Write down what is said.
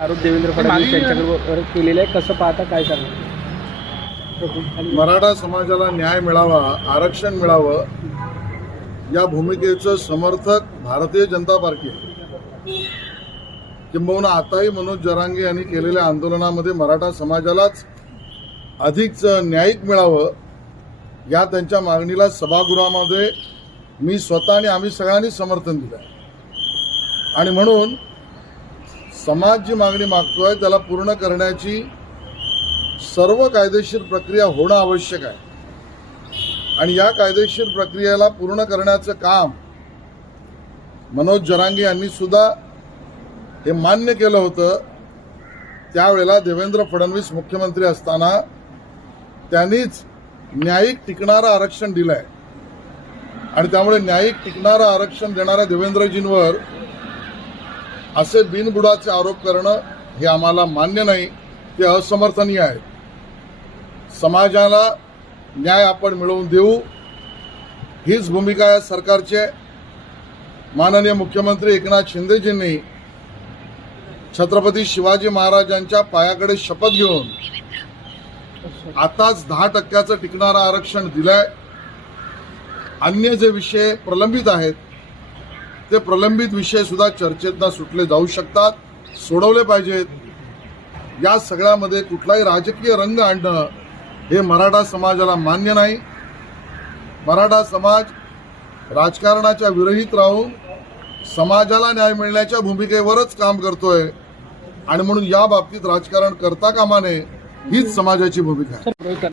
आरोप देवेंद्र फडणवीस यांच्यावर केलेले आहे, कसं पाहता, काय सांगा? मराठा समाजाला न्याय मिळावा, आरक्षण मिळावं या भूमिकेचं समर्थक भारतीय जनता पार्टी आहे. किंबहुना आताही मनोज जरांगे यांनी केलेल्या आंदोलनामध्ये मराठा समाजालाच अधिक न्यायिक मिळावं या त्यांच्या मागणीला सभागृहामध्ये मी स्वतः आणि आम्ही सगळ्यांनी समर्थन दिलं आहे. आणि म्हणून समाज जी मागणी मागतोय त्याला पूर्ण करण्याची सर्व कायदेशीर प्रक्रिया होणं आवश्यक आहे. आणि या कायदेशीर प्रक्रियेला पूर्ण करण्याचं काम मनोज जरांगे यांनी सुद्धा हे मान्य केलं होतं. त्यावेळेला देवेंद्र फडणवीस मुख्यमंत्री असताना त्यांनीच न्यायिक टिकणारं आरक्षण दिलं आहे. आणि त्यामुळे न्यायिक टिकणारं आरक्षण देणाऱ्या देवेंद्रजींवर असे बिनबुडाचे आरोप करणं हे आम्हाला मान्य नाही, ते असमर्थनीय आहे. समाजाला न्याय आपण मिळवून देऊ हीच भूमिका या सरकारची. माननीय मुख्यमंत्री एकनाथ शिंदेजींनी छत्रपती शिवाजी महाराजांच्या पायाकडे शपथ घेऊन आताच 10% टिकणारं आरक्षण दिलंय. अन्य जे विषय प्रलंबित आहेत ते प्रलंबित विषय सुद्धा चर्चेतनं सुटले जाऊ शकतात, सोडवले पाहिजेत. या सगळ्यामध्ये कुठलाही राजकीय रंग आणणं हे मराठा समाजाला मान्य नाही. मराठा समाज राजकारणाच्या विरहित राहून समाजाला न्याय मिळण्याच्या भूमिकेवरच काम करतोय. आणि म्हणून या बाबतीत राजकारण करता कामा नये हीच समाजाची भूमिका आहे.